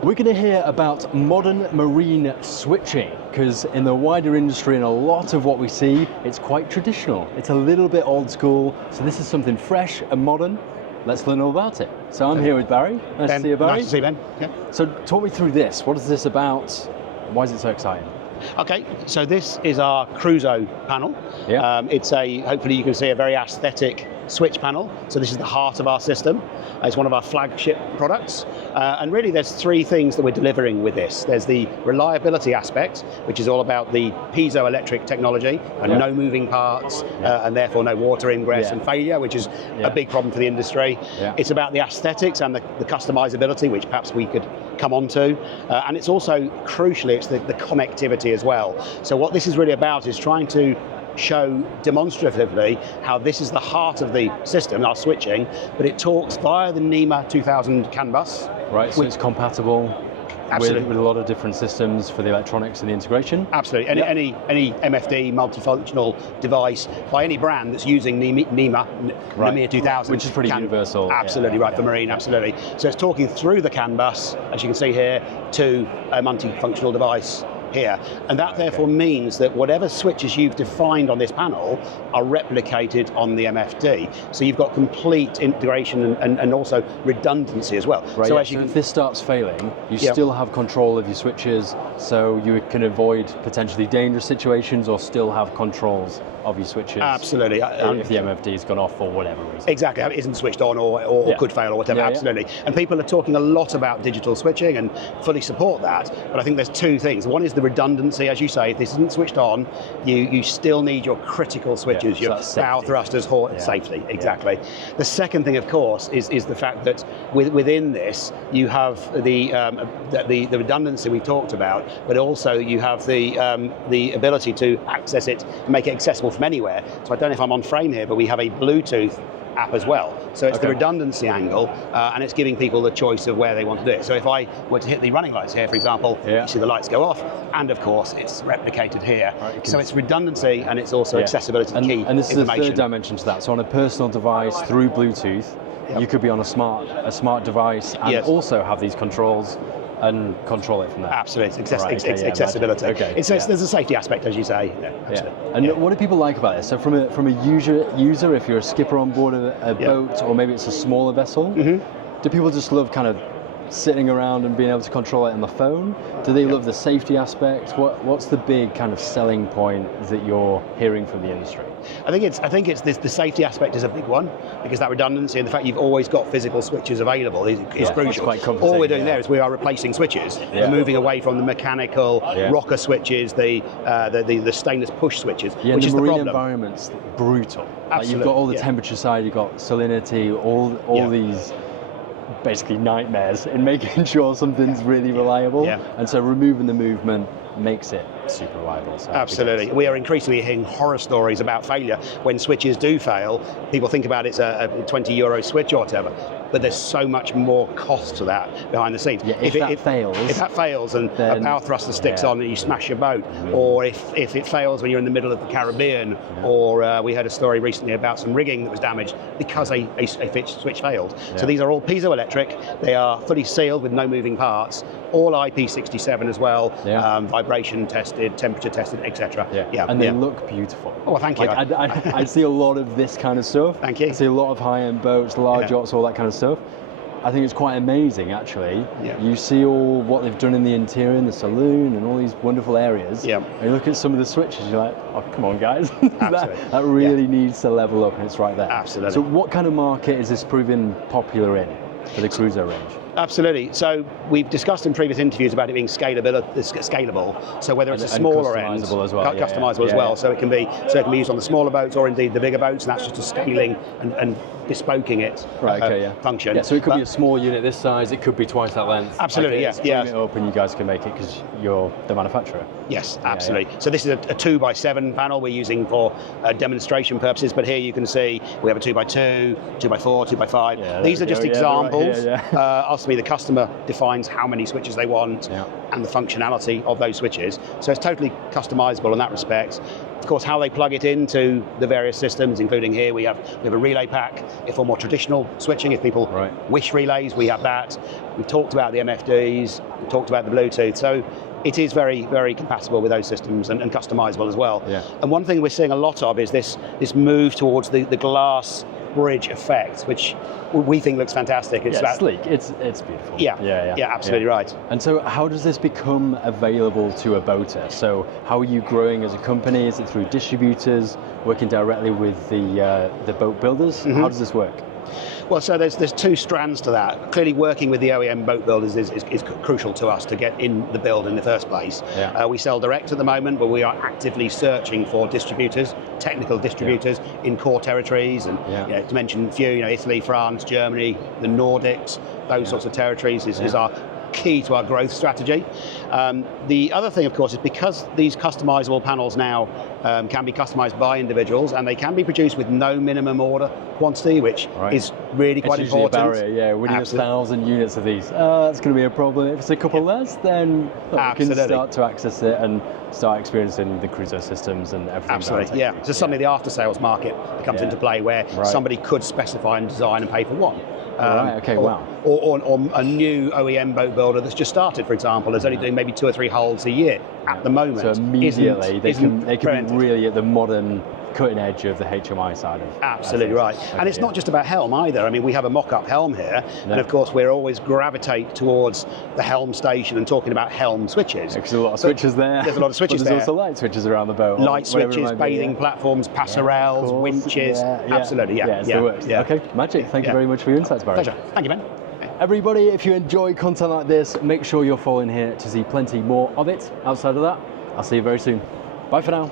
We're going to hear about modern marine switching, because in the wider industry and a lot of what we see, it's quite traditional. It's a little bit old school, so this is something fresh and modern. Let's learn all about it. So I'm here with Barry. Nice to see you, Barry. Nice to see you, Ben. Yeah. So talk me through this. What is this about? Why is it so exciting? Okay, so this is our Cruzo panel. Yeah. It's hopefully you can see a very aesthetic switch panel. So this is the heart of our system. It's one of our flagship products. And really there's three things that we're delivering with this. There's the reliability aspect, which is all about the piezoelectric technology and no moving parts, and therefore no water ingress and failure, which is a big problem for the industry. Yeah. It's about the aesthetics and the customizability, which perhaps we could come on to. And it's also, crucially, it's the connectivity as well. So what this is really about is trying to show demonstratively how this is the heart of the system, our switching, but it talks via the NMEA 2000 CAN bus. Right, so it's compatible with a lot of different systems for the electronics and the integration? Absolutely. Any MFD, multifunctional device by any brand that's using NMEA 2000. Which is pretty universal. Absolutely, for marine, absolutely. So it's talking through the CAN bus, as you can see here, to a multifunctional device here, and that therefore means that whatever switches you've defined on this panel are replicated on the MFD. So you've got complete integration and also redundancy as well. Right, so if this starts failing, you still have control of your switches, so you can avoid potentially dangerous situations or still have controls of your switches. Absolutely. If the MFD's gone off for whatever reason. Exactly, it isn't switched on or could fail or whatever, absolutely. And people are talking a lot about digital switching and fully support that, but I think there's two things. One is the redundancy, as you say, if this isn't switched on, you still need your critical switches, your bow thrusters, safety, exactly. The second thing, of course, is the fact that within this, you have the redundancy we talked about, but also you have the ability to access it and make it accessible from anywhere. So I don't know if I'm on frame here, but we have a Bluetooth app as well. So it's the redundancy angle, and it's giving people the choice of where they want to do it. So if I were to hit the running lights here, for example, you see the lights go off, and of course it's replicated here. Right, so it's redundancy and it's also accessibility key and this is the third dimension to that. So on a personal device through Bluetooth, you could be on a smart device and also have these controls and control it from there. Absolutely, accessibility. There's a safety aspect, as you say. And what do people like about this? So from a user, if you're a skipper on board a boat, or maybe it's a smaller vessel, do people just love kind of sitting around and being able to control it on the phone? Do they love the safety aspect? What's the big kind of selling point that you're hearing from the industry? I think it's the safety aspect is a big one, because that redundancy and the fact you've always got physical switches available is crucial. Quite comforting. All we're doing there is we are replacing switches. We're moving away from the mechanical rocker switches, the stainless push switches, which is the problem. The marine environment's brutal. Absolutely. Like you've got all the temperature side, you've got salinity, all these basically nightmares in making sure something's really reliable. And so removing the movement makes it super reliable. So absolutely. We are increasingly hearing horror stories about failure. When switches do fail, people think about it's a €20 switch or whatever, but there's so much more cost to that behind the scenes. If that fails and a power thruster sticks on and you smash your boat, or if it fails when you're in the middle of the Caribbean, or we heard a story recently about some rigging that was damaged because a switch failed. So these are all piezoelectric, they are fully sealed with no moving parts, all IP67 as well, vibration tested, temperature tested, etc. And they look beautiful. Oh, well, thank you. I see a lot of this kind of stuff. Thank you. I see a lot of high-end boats, large yachts, all that kind of stuff. I think it's quite amazing, actually. You see all what they've done in the interior, in the saloon, and all these wonderful areas. And you look at some of the switches, you're like, oh, come on, guys. that really needs to level up, and it's right there. Absolutely. So what kind of market is this proving popular in for the Cruzo range? Absolutely. So we've discussed in previous interviews about it being scalable. So whether it's a smaller end, customizable as well. So it can be used on the smaller boats or indeed the bigger boats, and that's just a scaling and bespoking it function. So it could be a small unit this size. It could be twice that length. Absolutely. Frame it up, and you guys can make it because you're the manufacturer. Yes, absolutely. So this is a 2x7 panel we're using for demonstration purposes. But here you can see we have a 2x2, 2x4, 2x5. These are just examples. Ultimately, the customer defines how many switches they want and the functionality of those switches. So it's totally customizable in that respect. Of course, how they plug it into the various systems, including here we have a relay pack for more traditional switching. If people wish relays, we have that. We've talked about the MFDs, we've talked about the Bluetooth. So it is very, very compatible with those systems and customizable as well. Yeah. And one thing we're seeing a lot of is this move towards the glass bridge effect, which we think looks fantastic. It's sleek. It's beautiful. Yeah, absolutely right. And so, how does this become available to a boater? So, how are you growing as a company? Is it through distributors, working directly with the boat builders? How does this work? Well, so there's two strands to that. Clearly, working with the OEM boat builders is crucial to us to get in the build in the first place. Yeah. We sell direct at the moment, but we are actively searching for distributors, technical distributors in core territories, and to mention a few, Italy, France, Germany, the Nordics, those sorts of territories is our key to our growth strategy. The other thing, of course, is because these customizable panels now can be customized by individuals, and they can be produced with no minimum order quantity, which is really quite important. A barrier, winning 1,000 units of these, that's going to be a problem. If it's a couple less, then you can start to access it and start experiencing the Cruzo systems and everything. Absolutely, So suddenly the after-sales market comes into play, where somebody could specify and design and pay for one. Or a new OEM boat builder that's just started, for example, is only doing maybe 2 or 3 hulls a year at the moment. So immediately they can be really at the modern cutting edge of the HMI side of absolutely right. And it's not just about helm either. I mean, we have a mock-up helm here, and of course we're always gravitate towards the helm station and talking about helm switches. There's a lot of switches there. There's a lot of switches there. There's also light switches around the boat. Light switches, bathing platforms, passerelles, winches. Absolutely, it's the works. Okay, magic. Thank you very much for your insights, Barry. Pleasure. Thank you, Ben. Everybody, if you enjoy content like this, make sure you're following here to see plenty more of it. Outside of that, I'll see you very soon. Bye for now.